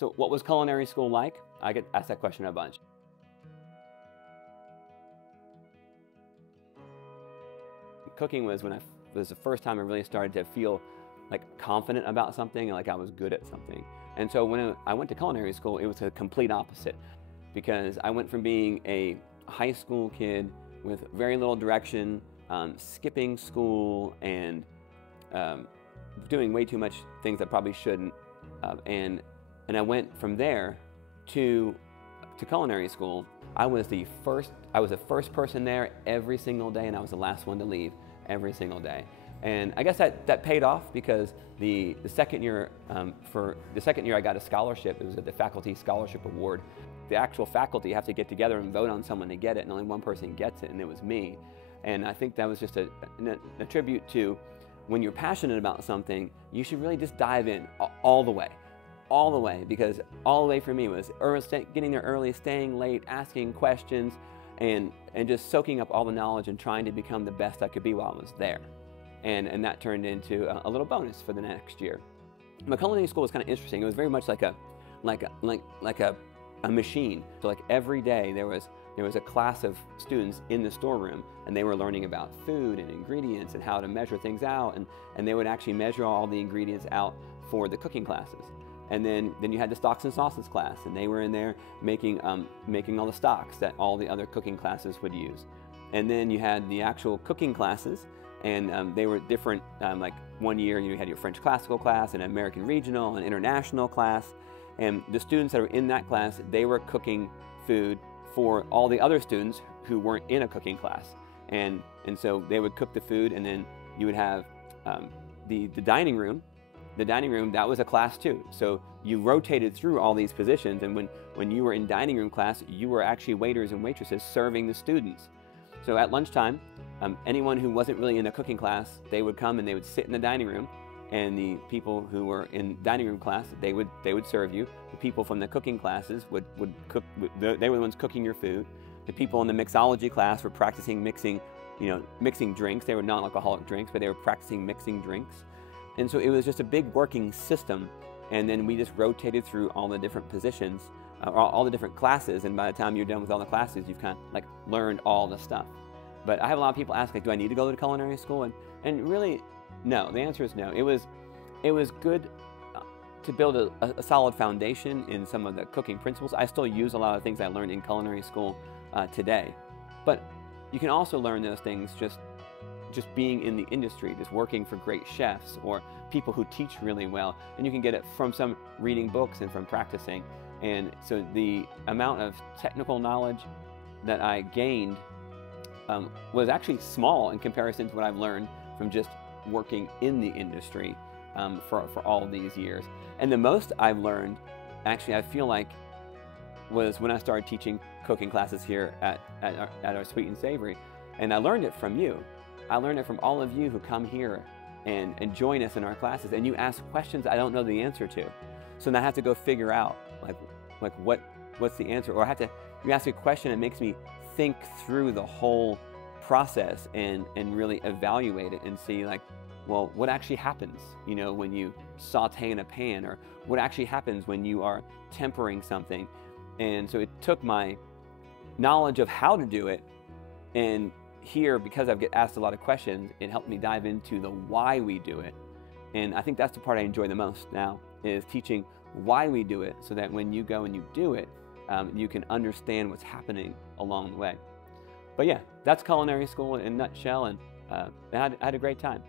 So what was culinary school like? I get asked that question a bunch. Cooking was was the first time I really started to feel like confident about something and like I was good at something. And so when I went to culinary school, it was a complete opposite, because I went from being a high school kid with very little direction, skipping school and doing way too much things I probably shouldn't, and I went from there to culinary school. I was the first person there every single day, and I was the last one to leave every single day. And I guess that paid off, because the second year I got a scholarship. It was the faculty scholarship award. The actual faculty have to get together and vote on someone to get it, and only one person gets it, and it was me. And I think that was just a tribute to, when you're passionate about something, you should really just dive in all the way. All the way, because all the way for me was getting there early, staying late, asking questions, and just soaking up all the knowledge and trying to become the best I could be while I was there. And that turned into a little bonus for the next year. My culinary school was kind of interesting. It was very much like a machine. So like every day there was a class of students in the storeroom, and they were learning about food and ingredients and how to measure things out, and they would actually measure all the ingredients out for the cooking classes. And then you had the stocks and sauces class, and they were in there making all the stocks that all the other cooking classes would use. And then you had the actual cooking classes, and they were different. Like one year you had your French classical class, and American regional, and international class. And the students that were in that class, they were cooking food for all the other students who weren't in a cooking class. And so they would cook the food, and then you would have the dining room. The dining room, that was a class too. So you rotated through all these positions, and when you were in dining room class, you were actually waiters and waitresses serving the students. So at lunchtime, anyone who wasn't really in a cooking class, they would come and they would sit in the dining room, and the people who were in dining room class, they would serve you. The people from the cooking classes would cook. They were the ones cooking your food. The people in the mixology class were practicing mixing drinks. They were non-alcoholic drinks, but they were practicing mixing drinks. And so it was just a big working system, and then we just rotated through all the different positions, all the different classes, and by the time you're done with all the classes, you've kind of like learned all the stuff. But I have a lot of people ask, like, do I need to go to culinary school? And really, no. The answer is no. It was good to build a solid foundation in some of the cooking principles. I still use a lot of things I learned in culinary school today, but you can also learn those things just being in the industry, just working for great chefs or people who teach really well, and you can get it from some reading books and from practicing. And so the amount of technical knowledge that I gained was actually small in comparison to what I've learned from just working in the industry for all of these years. And the most I've learned, actually, I feel like, was when I started teaching cooking classes here at our Sweet and Savory, and I learned it from you. I learned it from all of you who come here and join us in our classes, and you ask questions I don't know the answer to. So then I have to go figure out like what's the answer, or you ask a question that makes me think through the whole process and really evaluate it and see, like, well, what actually happens, when you saute in a pan, or what actually happens when you are tempering something. And so it took my knowledge of how to do it, and here, because I get asked a lot of questions, it helped me dive into the why we do it. And I think that's the part I enjoy the most now, is teaching why we do it, so that when you go and you do it, you can understand what's happening along the way. But yeah, that's culinary school in a nutshell, and I had a great time.